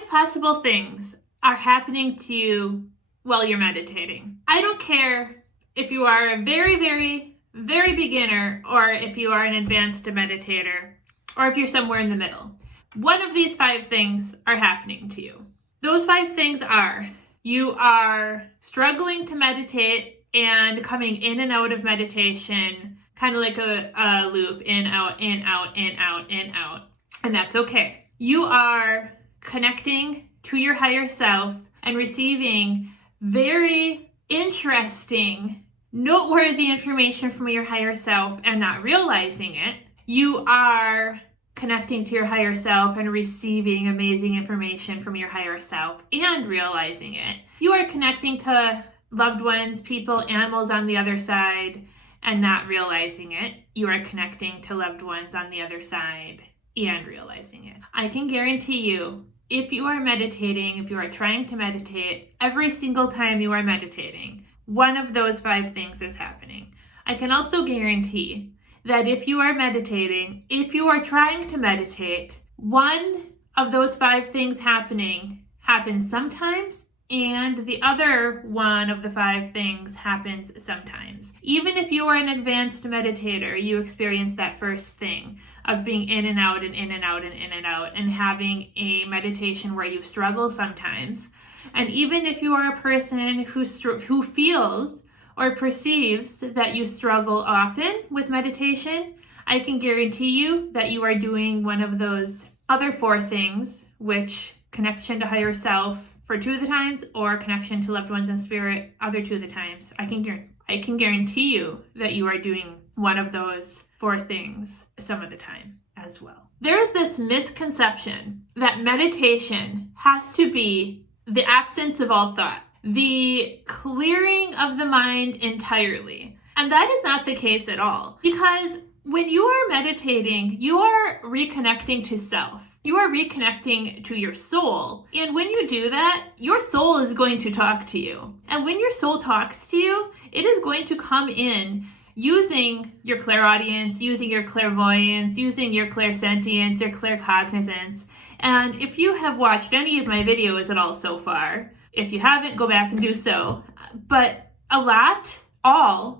5 possible things are happening to you while you're meditating. I don't care if you are a very, very, very beginner or if you are an advanced meditator or if you're somewhere in the middle. One of these 5 things are happening to you. Those 5 things are: you are struggling to meditate and coming in and out of meditation, kind of like a loop, in, out, in, out, in, out, in, out. And that's okay. You are connecting to your higher self and receiving very interesting, noteworthy information from your higher self and not realizing it. You are connecting to your higher self and receiving amazing information from your higher self and realizing it. You are connecting to loved ones, people, animals on the other side and not realizing it. You are connecting to loved ones on the other side and realizing it. I can guarantee you, if you are meditating, if you are trying to meditate, every single time you are meditating, one of those 5 things is happening. I can also guarantee that if you are meditating, if you are trying to meditate, one of those 5 things happens sometimes, and the other one of the 5 things happens sometimes. Even if you are an advanced meditator, you experience that first thing of being in and out and in and out and in and out and having a meditation where you struggle sometimes. And even if you are a person who feels or perceives that you struggle often with meditation, I can guarantee you that you are doing one of those other 4 things, which connection to higher self for 2 of the times, or connection to loved ones in spirit other 2 of the times. I can guarantee you that you are doing one of those 4 things some of the time as well. There's this misconception that meditation has to be the absence of all thought, the clearing of the mind entirely. And that is not the case at all. Because when you are meditating, you are reconnecting to self. You are reconnecting to your soul. And when you do that, your soul is going to talk to you. And when your soul talks to you, it is going to come in using your clairaudience, using your clairvoyance, using your clairsentience, your claircognizance. And if you have watched any of my videos at all so far, if you haven't, go back and do so. But all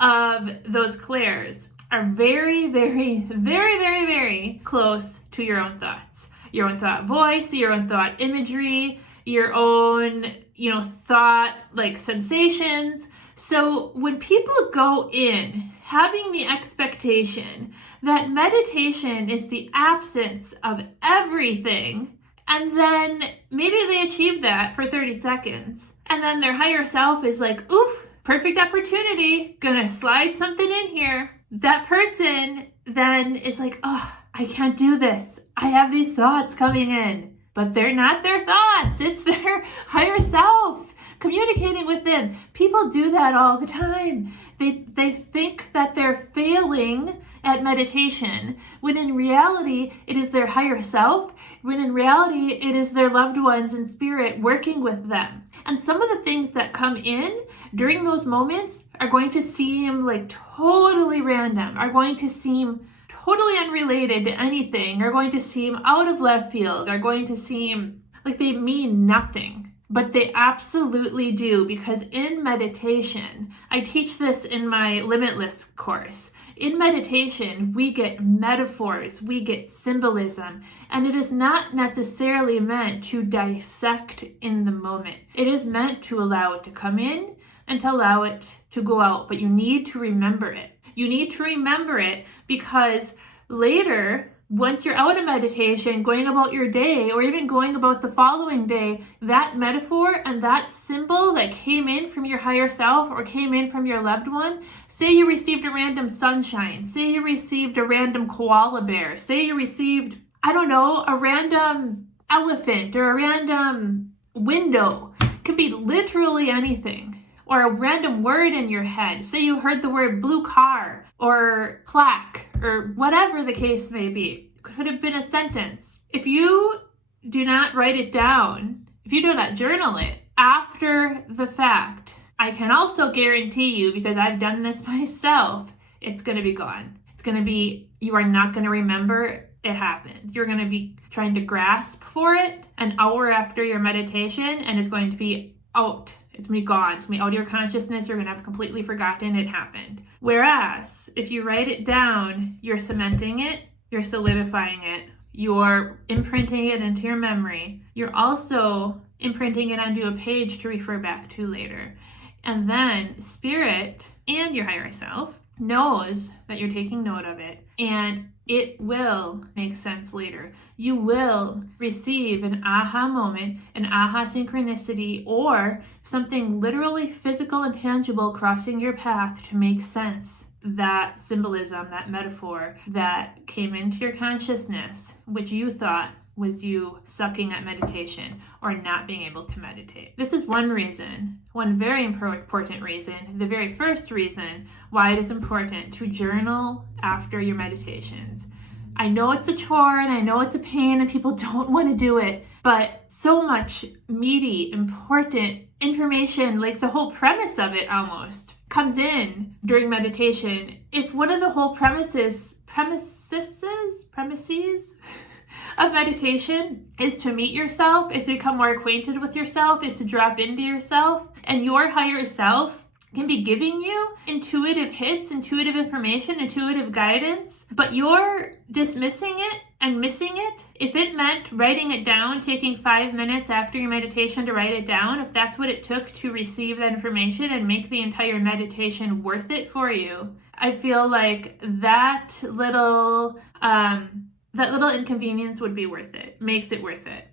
of those clairs are very, very, very, very, very close to your own thoughts. Your own thought voice, your own thought imagery, your own, thought like sensations. So when people go in having the expectation that meditation is the absence of everything, and then maybe they achieve that for 30 seconds, and then their higher self is like, oof, perfect opportunity, gonna slide something in here. That person then is like, oh, I can't do this. I have these thoughts coming in, but they're not their thoughts. It's their higher self communicating with them. People do that all the time. They think that they're failing at meditation, when in reality, it is their higher self, when in reality, it is their loved ones in spirit working with them. And some of the things that come in during those moments are going to seem like totally random, are going to seem totally unrelated to anything, are going to seem out of left field, are going to seem like they mean nothing. But they absolutely do, because in meditation, I teach this in my Limitless course. In meditation, we get metaphors, we get symbolism, and it is not necessarily meant to dissect in the moment. It is meant to allow it to come in and to allow it to go out, but you need to remember it. You need to remember it because later, once you're out of meditation, going about your day, or even going about the following day, that metaphor and that symbol that came in from your higher self or came in from your loved one, say you received a random sunshine, say you received a random koala bear, say you received, a random elephant or a random window. It could be literally anything. Or a random word in your head. Say you heard the word blue car or plaque or whatever the case may be. It could have been a sentence. If you do not write it down, if you do not journal it after the fact, I can also guarantee you, because I've done this myself, it's going to be gone. It's going to be, you are not going to remember it happened. You're going to be trying to grasp for it an hour after your meditation, and it's going to be out. It's going to be gone. It's going to be out of your consciousness. You're going to have completely forgotten it happened. Whereas if you write it down, you're cementing it, you're solidifying it, you're imprinting it into your memory. You're also imprinting it onto a page to refer back to later. And then spirit and your higher self knows that you're taking note of it, and it will make sense later. You will receive an aha moment, an aha synchronicity, or something literally physical and tangible crossing your path to make sense. That symbolism, that metaphor that came into your consciousness, which you thought was you sucking at meditation or not being able to meditate. This is one reason, one very important reason, the very first reason why it is important to journal after your meditations. I know it's a chore and I know it's a pain and people don't want to do it, but so much meaty, important information, like the whole premise of it almost, comes in during meditation. If one of the whole premises of meditation is to meet yourself, is to become more acquainted with yourself, is to drop into yourself, and your higher self can be giving you intuitive hits, intuitive information, intuitive guidance, but you're dismissing it and missing it. If it meant writing it down, taking 5 minutes after your meditation to write it down, if that's what it took to receive that information and make the entire meditation worth it for you, I feel like that little inconvenience would be worth it. Makes it worth it.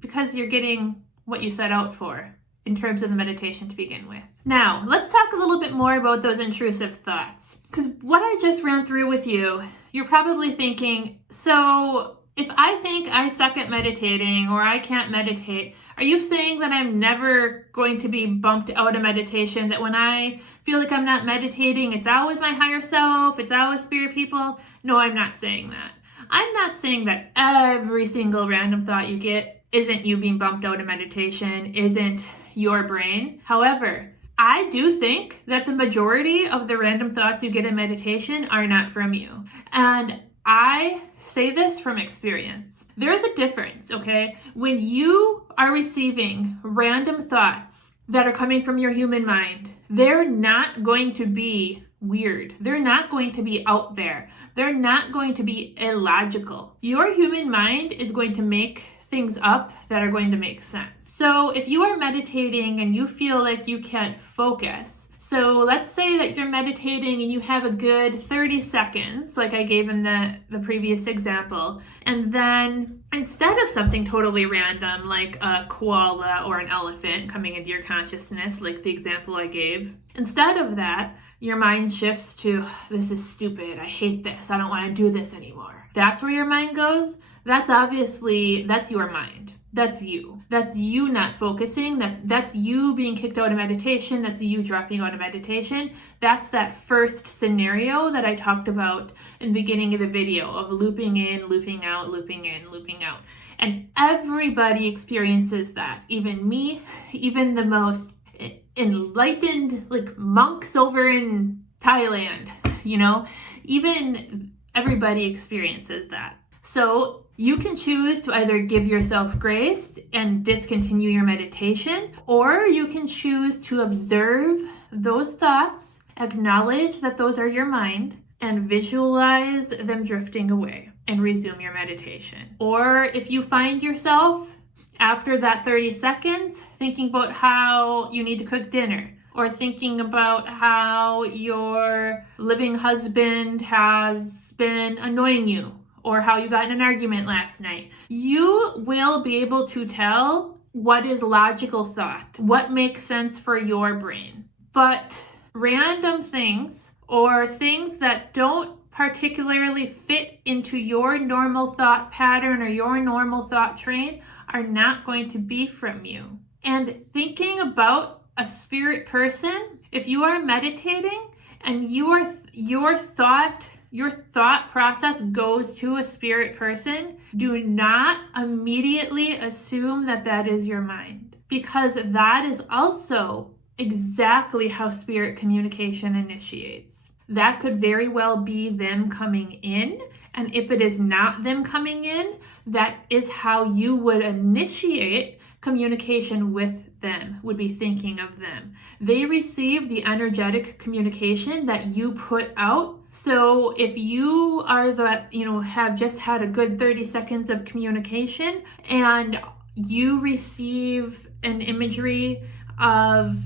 Because you're getting what you set out for in terms of the meditation to begin with. Now, let's talk a little bit more about those intrusive thoughts. Because what I just ran through with you, you're probably thinking, so if I think I suck at meditating or I can't meditate, are you saying that I'm never going to be bumped out of meditation, that when I feel like I'm not meditating, it's always my higher self, it's always spirit people? No, I'm not saying that. I'm not saying that every single random thought you get isn't you being bumped out of meditation, isn't your brain. However, I do think that the majority of the random thoughts you get in meditation are not from you. And I say this from experience. There is a difference, okay? When you are receiving random thoughts that are coming from your human mind, they're not going to be weird. They're not going to be out there. They're not going to be illogical. Your human mind is going to make things up that are going to make sense. So if you are meditating and you feel like you can't focus, so let's say that you're meditating and you have a good 30 seconds, like I gave in the previous example, and then instead of something totally random like a koala or an elephant coming into your consciousness, like the example I gave, instead of that, your mind shifts to, this is stupid, I hate this, I don't want to do this anymore. That's where your mind goes. That's your mind. That's you. That's you not focusing. That's you being kicked out of meditation. That's you dropping out of meditation. That's that first scenario that I talked about in the beginning of the video of looping in, looping out, looping in, looping out. And everybody experiences that. Even me, even the most enlightened like monks over in Thailand, even everybody experiences that. So you can choose to either give yourself grace and discontinue your meditation, or you can choose to observe those thoughts, acknowledge that those are your mind, and visualize them drifting away and resume your meditation. Or if you find yourself after that 30 seconds thinking about how you need to cook dinner, or thinking about how your living husband has been annoying you, or how you got in an argument last night, you will be able to tell what is logical thought, what makes sense for your brain. But random things, or things that don't particularly fit into your normal thought pattern or your normal thought train, are not going to be from you. And thinking about a spirit person, if you are meditating and your thought process goes to a spirit person, do not immediately assume that that is your mind, because that is also exactly how spirit communication initiates. That could very well be them coming in And if it is not them coming in, that is how you would initiate communication with them, would be thinking of them. They receive the energetic communication that you put out. So if you are have just had a good 30 seconds of communication and you receive an imagery of,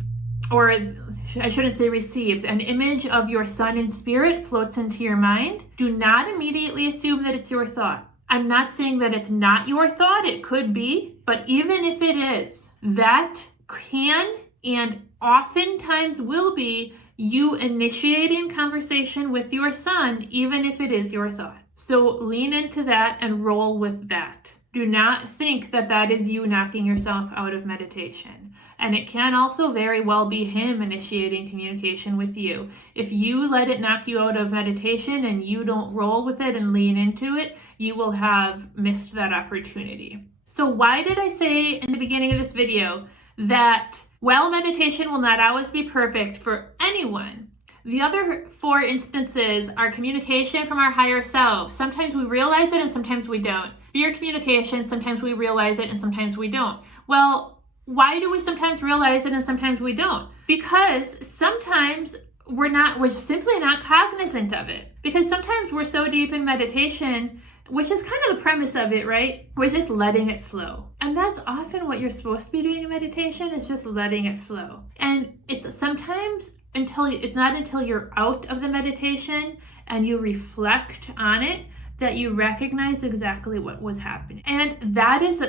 or I shouldn't say received, an image of your son in spirit floats into your mind, do not immediately assume that it's your thought. I'm not saying that it's not your thought, it could be, but even if it is, that can and oftentimes will be you initiating conversation with your son, even if it is your thought. So lean into that and roll with that. Do not think that that is you knocking yourself out of meditation. And it can also very well be him initiating communication with you. If you let it knock you out of meditation and you don't roll with it and lean into it, you will have missed that opportunity. So why did I say in the beginning of this video that while meditation will not always be perfect for anyone, the other 4 instances are communication from our higher self. Sometimes we realize it and sometimes we don't. Spirit communication, sometimes we realize it and sometimes we don't. Well, why do we sometimes realize it and sometimes we don't? Because sometimes we're simply not cognizant of it. Because sometimes we're so deep in meditation, which is kind of the premise of it, right? We're just letting it flow. And that's often what you're supposed to be doing in meditation, is just letting it flow. And it's sometimes it's not until you're out of the meditation and you reflect on it that you recognize exactly what was happening. And that is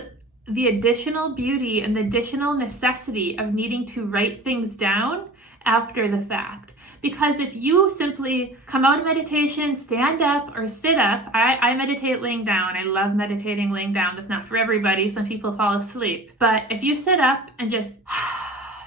the additional beauty and the additional necessity of needing to write things down after the fact. Because if you simply come out of meditation, stand up or sit up, I meditate laying down. I love meditating laying down. That's not for everybody. Some people fall asleep. But if you sit up and just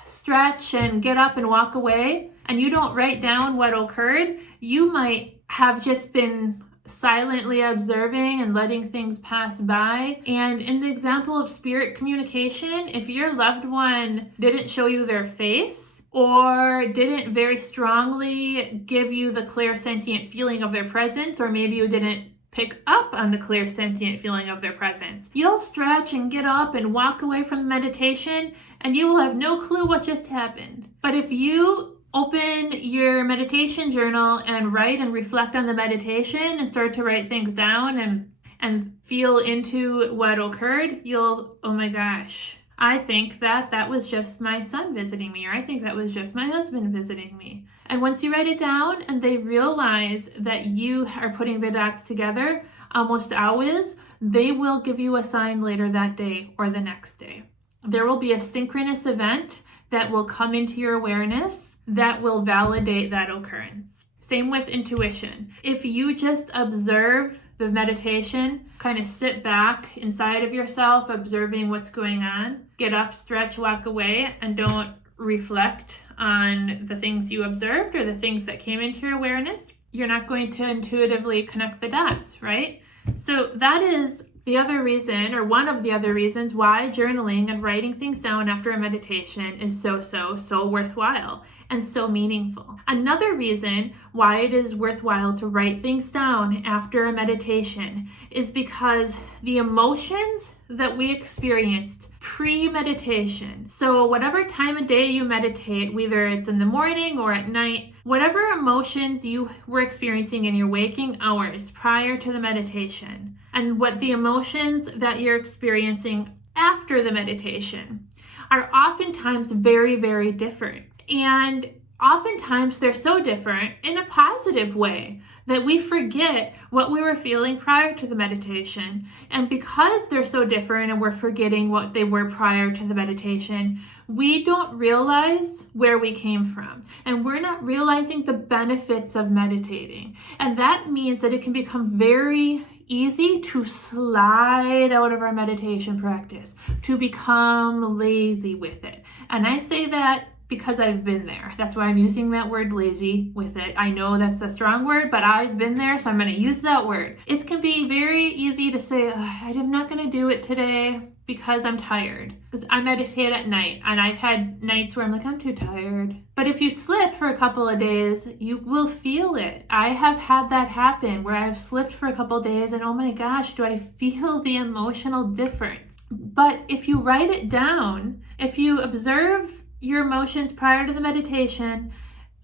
stretch and get up and walk away, and you don't write down what occurred, you might have just been silently observing and letting things pass by. And in the example of spirit communication, if your loved one didn't show you their face or didn't very strongly give you the clairsentient feeling of their presence, or maybe you didn't pick up on the clairsentient feeling of their presence, you'll stretch and get up and walk away from the meditation and you will have no clue what just happened. But if you open your meditation journal and write and reflect on the meditation and start to write things down and feel into what occurred, you'll, oh my gosh, I think that was just my son visiting me, or I think that was just my husband visiting me. And once you write it down and they realize that you are putting the dots together, almost always, they will give you a sign later that day or the next day. There will be a synchronous event that will come into your awareness that will validate that occurrence. Same with intuition. If you just observe the meditation, kind of sit back inside of yourself, observing what's going on, get up, stretch, walk away, and don't reflect on the things you observed or the things that came into your awareness, you're not going to intuitively connect the dots, right? So that is the other reason, or one of the other reasons, why journaling and writing things down after a meditation is so worthwhile and so meaningful. Another reason why it is worthwhile to write things down after a meditation is because the emotions that we experienced pre-meditation, so whatever time of day you meditate, whether it's in the morning or at night, whatever emotions you were experiencing in your waking hours prior to the meditation, and what the emotions that you're experiencing after the meditation are oftentimes very different. And oftentimes they're so different in a positive way that we forget what we were feeling prior to the meditation. And because they're so different and we're forgetting what they were prior to the meditation, we don't realize where we came from. And we're not realizing the benefits of meditating. And that means that it can become very easy to slide out of our meditation practice, to become lazy with it. And I say that because I've been there. That's why I'm using that word lazy with it. I know that's a strong word, but I've been there, so I'm going to use that word. It can be very easy to say, I'm not going to do it today because I'm tired. Because I meditate at night, and I've had nights where I'm like, I'm too tired. But if you slip for a couple of days, you will feel it. I have had that happen where I've slipped for a couple of days, and oh my gosh, do I feel the emotional difference. But if you write it down, if you observe your emotions prior to the meditation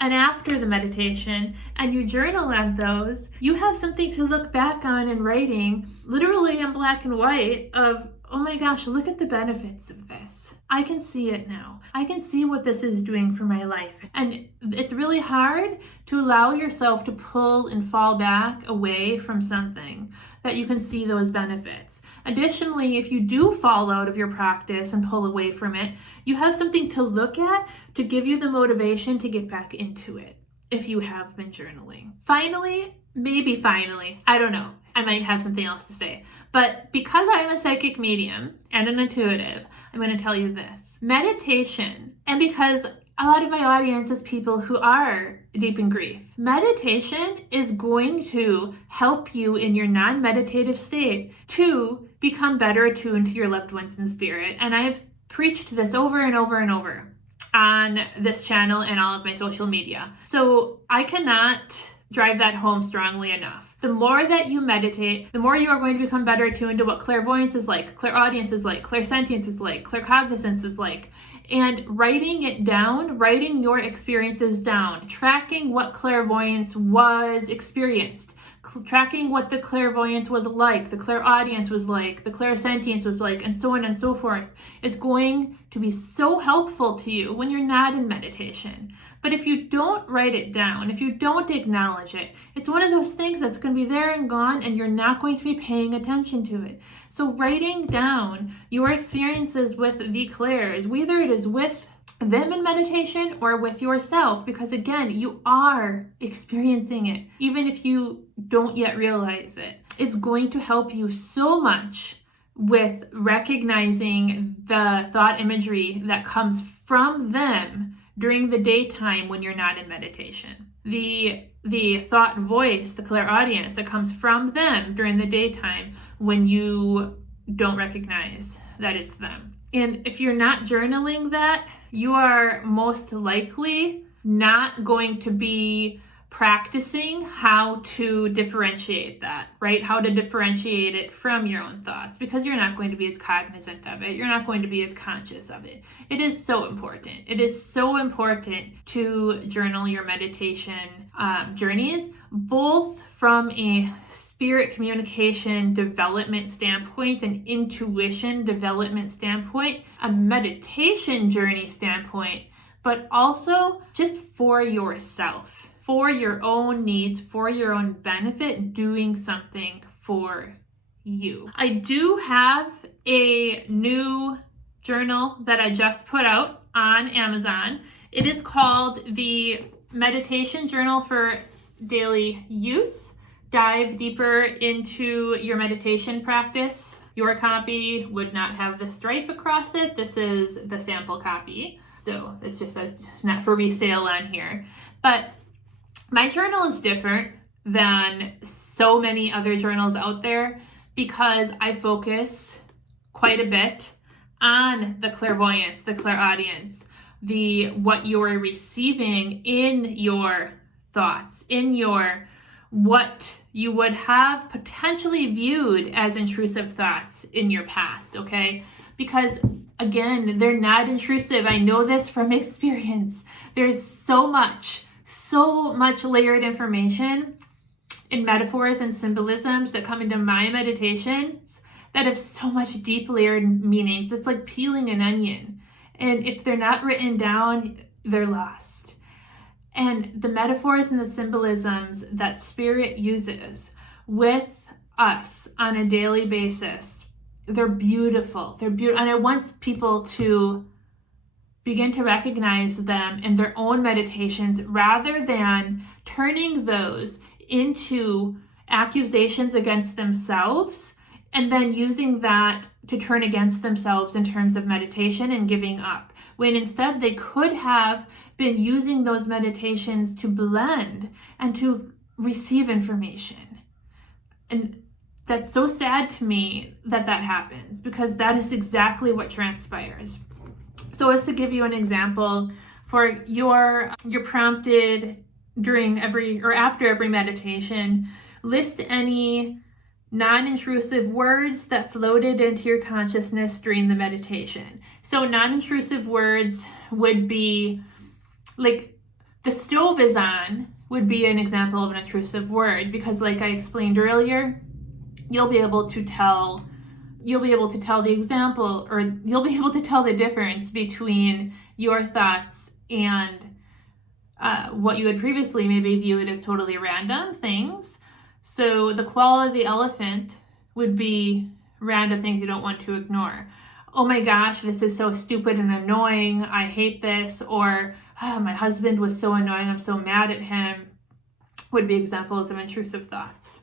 and after the meditation, and you journal on those, you have something to look back on in writing, literally in black and white, of, oh my gosh, look at the benefits of this. I can see it now. I can see what this is doing for my life. And it's really hard to allow yourself to pull and fall back away from something that you can see those benefits. Additionally, if you do fall out of your practice and pull away from it, you have something to look at to give you the motivation to get back into it if you have been journaling. Finally, I don't know. I might have something else to say. But because I am a psychic medium and an intuitive, I'm going to tell you this. Meditation, and because a lot of my audience is people who are deep in grief, meditation is going to help you in your non-meditative state to become better attuned to your loved ones in spirit. And I've preached this over and over and over on this channel and all of my social media. So I cannot drive that home strongly enough. The more that you meditate, the more you are going to become better attuned to what clairvoyance is like, clairaudience is like, clairsentience is like, claircognizance is like. And writing it down, writing your experiences down, tracking what clairvoyance was experienced, tracking what the clairvoyance was like, the clairaudience was like, the clairsentience was like, and so on and so forth, is going to be so helpful to you when you're not in meditation. But if you don't write it down, if you don't acknowledge it, it's one of those things that's going to be there and gone, and you're not going to be paying attention to it. So writing down your experiences with the clairs, whether it is with them in meditation or with yourself, because again, you are experiencing it, even if you don't yet realize it, it's going to help you so much with recognizing the thought imagery that comes from them during the daytime when you're not in meditation. The thought voice, the clairaudience that comes from them during the daytime when you don't recognize that it's them. And if you're not journaling that, you are most likely not going to be practicing how to differentiate that, right? How to differentiate it from your own thoughts, because you're not going to be as cognizant of it. You're not going to be as conscious of it. It is so important. It is so important to journal your meditation journeys, both from a spirit communication development standpoint, an intuition development standpoint, a meditation journey standpoint, but also just for yourself, for your own needs, for your own benefit, doing something for you. I do have a new journal that I just put out on Amazon. It is called the Meditation Journal for Daily Use. Dive deeper into your meditation practice. Your copy would not have the stripe across it. This is the sample copy. So it's just says not for resale on here. But my journal is different than so many other journals out there because I focus quite a bit on the clairvoyance, the clairaudience, what you're receiving in your thoughts, in your what you would have potentially viewed as intrusive thoughts in your past, okay? Because again, they're not intrusive. I know this from experience. There's so much layered information in metaphors and symbolisms that come into my meditations that have so much deep layered meanings. It's like peeling an onion. And if they're not written down, they're lost. And the metaphors and the symbolisms that spirit uses with us on a daily basis, they're beautiful. They're beautiful. And I want people to begin to recognize them in their own meditations rather than turning those into accusations against themselves and then using that to turn against themselves in terms of meditation and giving up, when instead they could have been using those meditations to blend and to receive information. And that's so sad to me that that happens, because that is exactly what transpires. So as to give you an example, for you're prompted during every or after every meditation, list any non-intrusive words that floated into your consciousness during the meditation. So non-intrusive words would be like, the stove is on would be an example of an intrusive word, because like I explained earlier, you'll be able to tell the example, or you'll be able to tell the difference between your thoughts and what you had previously maybe viewed as totally random things. So the koala of the elephant would be random things you don't want to ignore. Oh my gosh, this is so stupid and annoying, I hate this. Or my husband was so annoying, I'm so mad at him, would be examples of intrusive thoughts.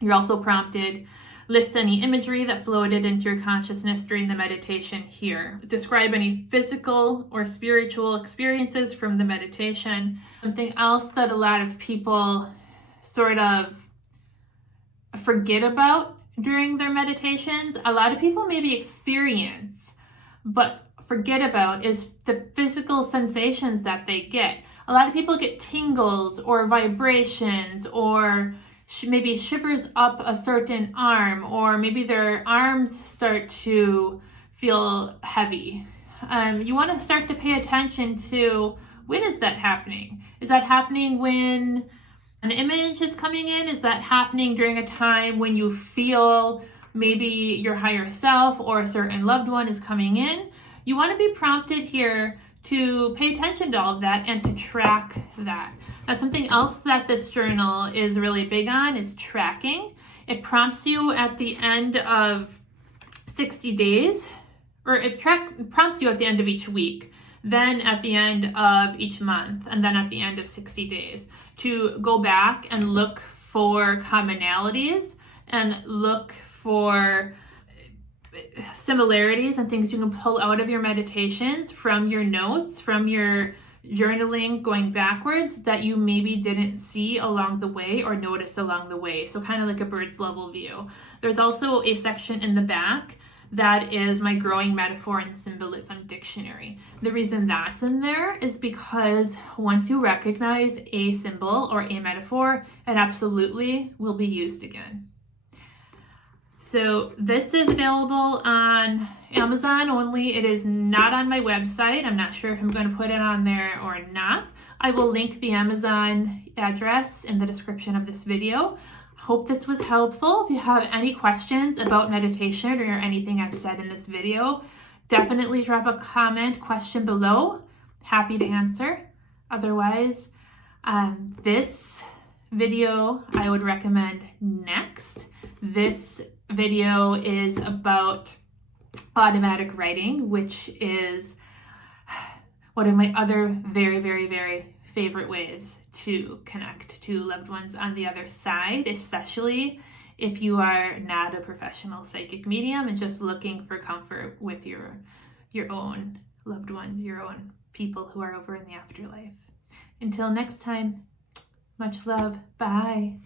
You're also prompted, list any imagery that floated into your consciousness during the meditation here. Describe any physical or spiritual experiences from the meditation. Something else that a lot of people sort of forget about during their meditations, a lot of people maybe experience, but forget about, is the physical sensations that they get. A lot of people get tingles or vibrations, or maybe shivers up a certain arm, or maybe their arms start to feel heavy. You want to start to pay attention to, when is that happening? Is that happening when an image is coming in? Is that happening during a time when you feel maybe your higher self or a certain loved one is coming in? You want to be prompted here to pay attention to all of that and to track that. Now, something else that this journal is really big on is tracking. It prompts you at the end of 60 days, or it prompts you at the end of each week, then at the end of each month, and then at the end of 60 days to go back and look for commonalities and look for similarities and things you can pull out of your meditations, from your notes, from your journaling going backwards, that you maybe didn't see along the way or notice along the way. So kind of like a bird's level view. There's also a section in the back that is my growing metaphor and symbolism dictionary. The reason that's in there is because once you recognize a symbol or a metaphor, it absolutely will be used again. So this is available on Amazon only. It is not on my website. I'm not sure if I'm going to put it on there or not. I will link the Amazon address in the description of this video. Hope this was helpful. If you have any questions about meditation or anything I've said in this video, definitely drop a question below. Happy to answer. Otherwise, this video I would recommend next. This video is about automatic writing, which is one of my other very, very, very favorite ways to connect to loved ones on the other side, especially if you are not a professional psychic medium and just looking for comfort with your own loved ones, your own people who are over in the afterlife. Until next time, much love. Bye.